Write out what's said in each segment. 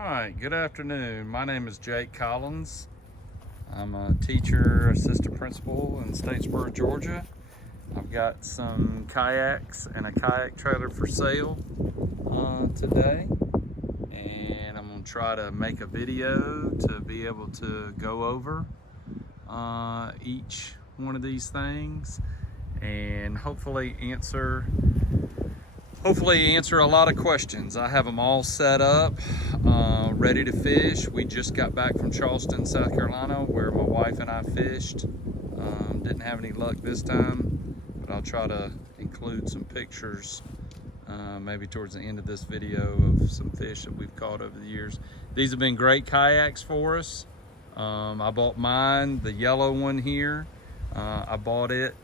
right, good afternoon. My name is Jake Collins. I'm a teacher, assistant principal in Statesboro, Georgia. I've got some kayaks and a kayak trailer for sale today, and I'm going to try to make a video to be able to go over each one of these things and hopefully answer a lot of questions. I have them all set up, ready to fish. We just got back from Charleston, South Carolina, where my wife and I fished. Didn't have any luck this time, but I'll try to include some pictures maybe towards the end of this video of some fish that we've caught over the years. These have been great kayaks for us. I bought mine, the yellow one here. I bought it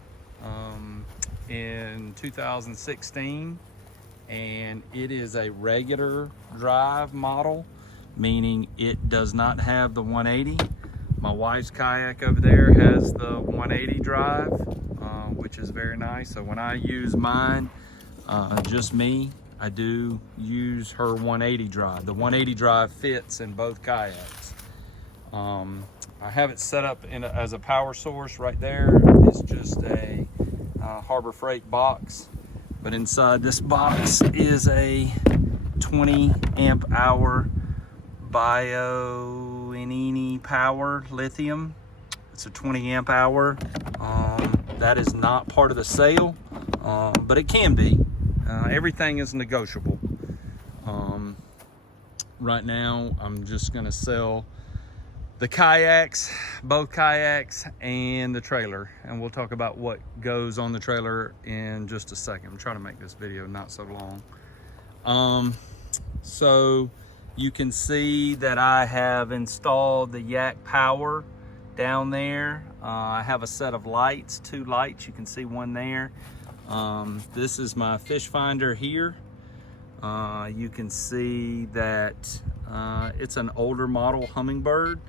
in 2016. And it is a regular drive model, meaning it does not have the 180. My wife's kayak over there has the 180 drive, which is very nice. So when I use mine, just me, I do use her 180 drive. The 180 drive fits in both kayaks. I have it set up as a power source right there. It's just a Harbor Freight box. But inside this box is a 20 amp hour Bioenini power lithium. It's a 20 amp hour. That is not part of the sale, but it can be. Everything is negotiable. Right now, I'm just gonna sell the kayaks, both kayaks and the trailer, and we'll talk about what goes on the trailer in just a second. I'm trying to make this video not so long. So you can see that I have installed the Yak Power down there. I have a set of lights, 2 lights. You can see one there. This is my fish finder here. You can see that it's an older model Humminbird.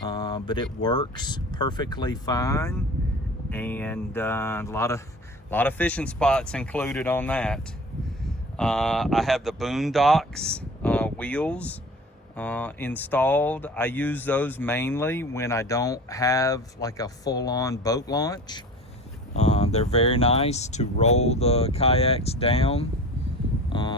But it works perfectly fine, and a lot of fishing spots included on that. I have the Boondocks wheels installed. I use those mainly when I don't have like a full-on boat launch. They're very nice to roll the kayaks down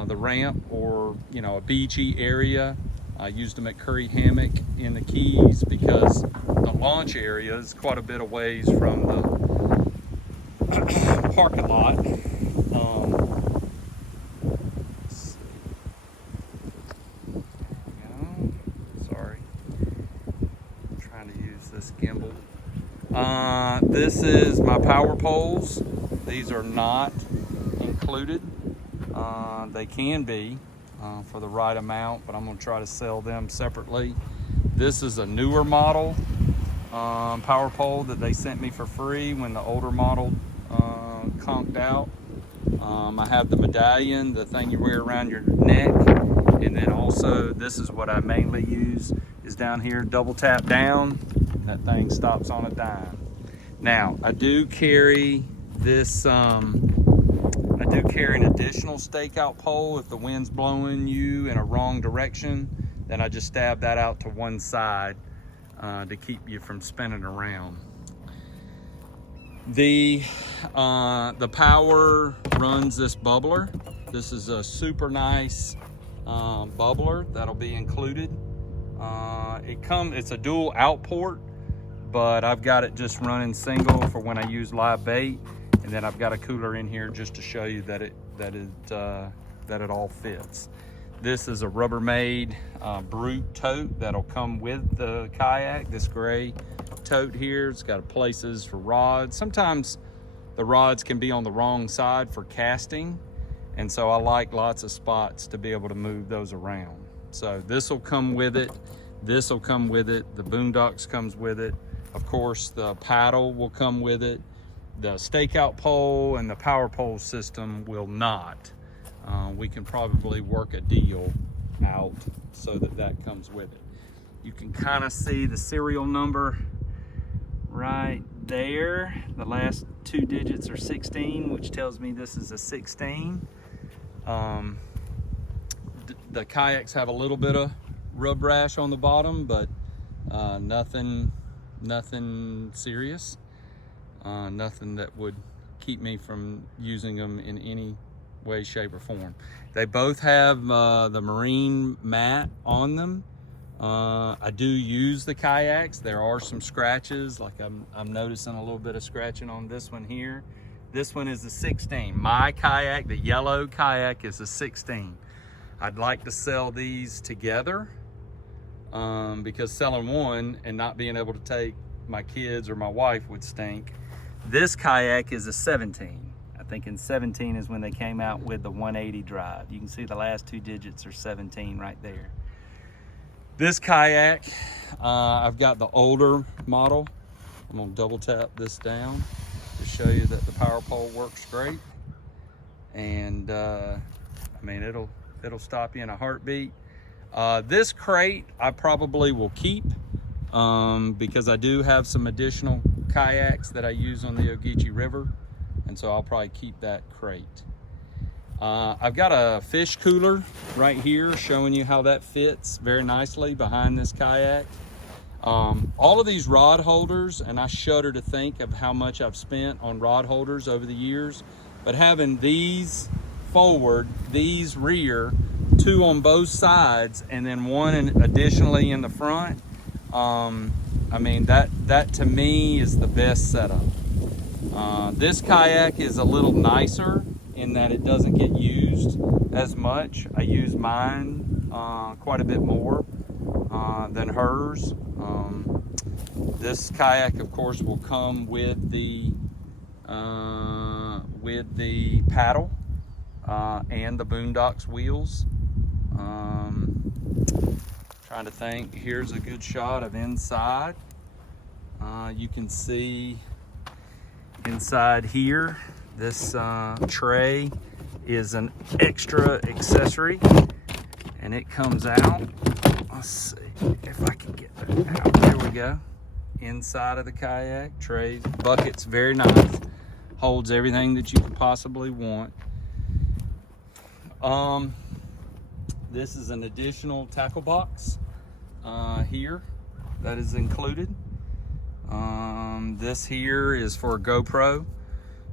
the ramp, or a beachy area. I used them at Curry Hammock in the Keys because the launch area is quite a bit of ways from the parking lot. Let's see. There we go. Sorry. I'm trying to use this gimbal. This is my power poles. These are not included. They can be. For the right amount, but I'm going to try to sell them separately. This is a newer model power pole that they sent me for free when the older model conked out. I have the medallion, the thing you wear around your neck, and then also this is what I mainly use, is down here, double tap down, and that thing stops on a dime. Now I do carry this I do carry an additional stakeout pole. If the wind's blowing you in a wrong direction, then I just stab that out to one side to keep you from spinning around. The power runs this bubbler. This is a super nice bubbler that'll be included. It's a dual out port, but I've got it just running single for when I use live bait. And then I've got a cooler in here just to show you that it all fits. This is a Rubbermaid Brute tote that'll come with the kayak. This gray tote here, it's got places for rods. Sometimes the rods can be on the wrong side for casting, and so I like lots of spots to be able to move those around. So this will come with it. This will come with it. The Boondocks comes with it. Of course, the paddle will come with it. The stakeout pole and the power pole system will not. We can probably work a deal out so that comes with it. You can kind of see the serial number right there. The last 2 digits are 16, which tells me this is a 16. The kayaks have a little bit of rub rash on the bottom, but nothing serious. Nothing that would keep me from using them in any way, shape, or form. They both have the marine mat on them. I do use the kayaks. There are some scratches, like I'm noticing a little bit of scratching on this one here. This one is a 16. My kayak, the yellow kayak, is a 16. I'd like to sell these together because selling one and not being able to take my kids or my wife would stink. This kayak is a 17. I think in 17 is when they came out with the 180 drive. You can see the last 2 digits are 17 right there. This kayak, I've got the older model. I'm gonna double tap this down to show you that the power pole works great. And I mean, it'll stop you in a heartbeat. This crate I probably will keep because I do have some additional kayaks that I use on the Ogeechee River, and so I'll probably keep that crate. I've got a fish cooler right here showing you how that fits very nicely behind this kayak. All of these rod holders, and I shudder to think of how much I've spent on rod holders over the years, but having these forward, these rear, 2 on both sides, and then 1 additionally in the front, I mean, that to me is the best setup. This kayak is a little nicer in that it doesn't get used as much. I use mine quite a bit more than hers. This kayak, of course, will come with the paddle and the Boondocks wheels. Trying to think, here's a good shot of inside. You can see inside here, this tray is an extra accessory, and it comes out. Let's see if I can get that out. There we go. Inside of the kayak, tray, bucket's very nice. Holds everything that you could possibly want. This is an additional tackle box here that is included. This here is for a GoPro.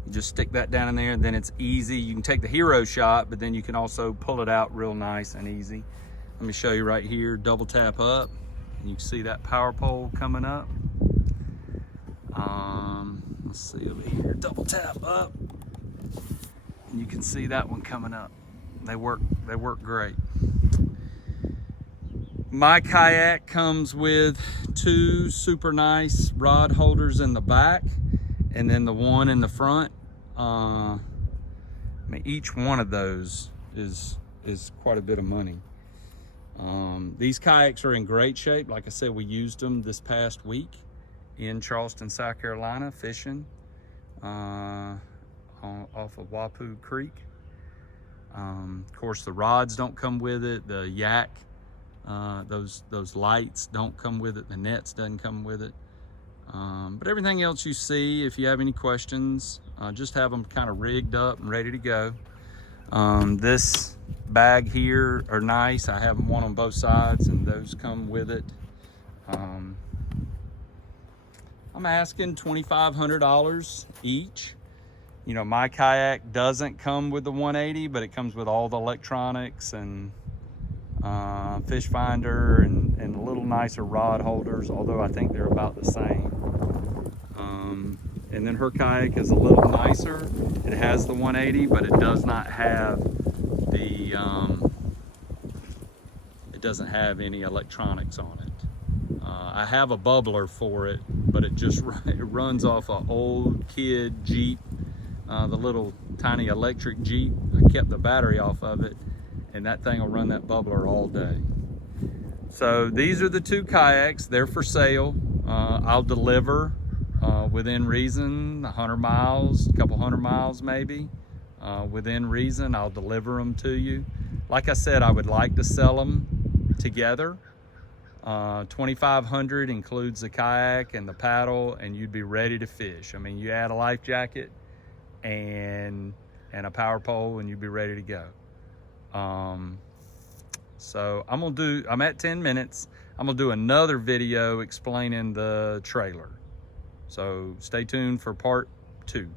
You just stick that down in there, and then it's easy. You can take the hero shot, but then you can also pull it out real nice and easy. Let me show you right here. Double tap up, and you can see that power pole coming up. Let's see over here. Double tap up, and you can see that one coming up. They work great. My kayak comes with 2 super nice rod holders in the back, and then the one in the front. I mean, each one of those is quite a bit of money. These kayaks are in great shape. Like I said, we used them this past week in Charleston, South Carolina, fishing off of Wapoo Creek. Of course, the rods don't come with it. The yak, those lights don't come with it. The nets doesn't come with it. But everything else you see, if you have any questions, just have them kind of rigged up and ready to go. This bag here are nice. I have one on both sides, and those come with it. I'm asking $2,500 each. You know, my kayak doesn't come with the 180, but it comes with all the electronics and fish finder and a little nicer rod holders, although I think they're about the same. And then her kayak is a little nicer. It has the 180, but it does not have the it doesn't have any electronics on it. I have a bubbler for it, but it runs off an old kid Jeep, the little tiny electric Jeep. I kept the battery off of it, and that thing will run that bubbler all day. So these are the 2 kayaks. They're for sale. I'll deliver within reason, 100 miles, a couple 100 miles maybe. Within reason, I'll deliver them to you. Like I said, I would like to sell them together. $2,500 includes the kayak and the paddle, and you'd be ready to fish. I mean, you add a life jacket and a power pole, and you'd be ready to go. So I'm at 10 minutes. I'm gonna do another video explaining the trailer. So stay tuned for part 2.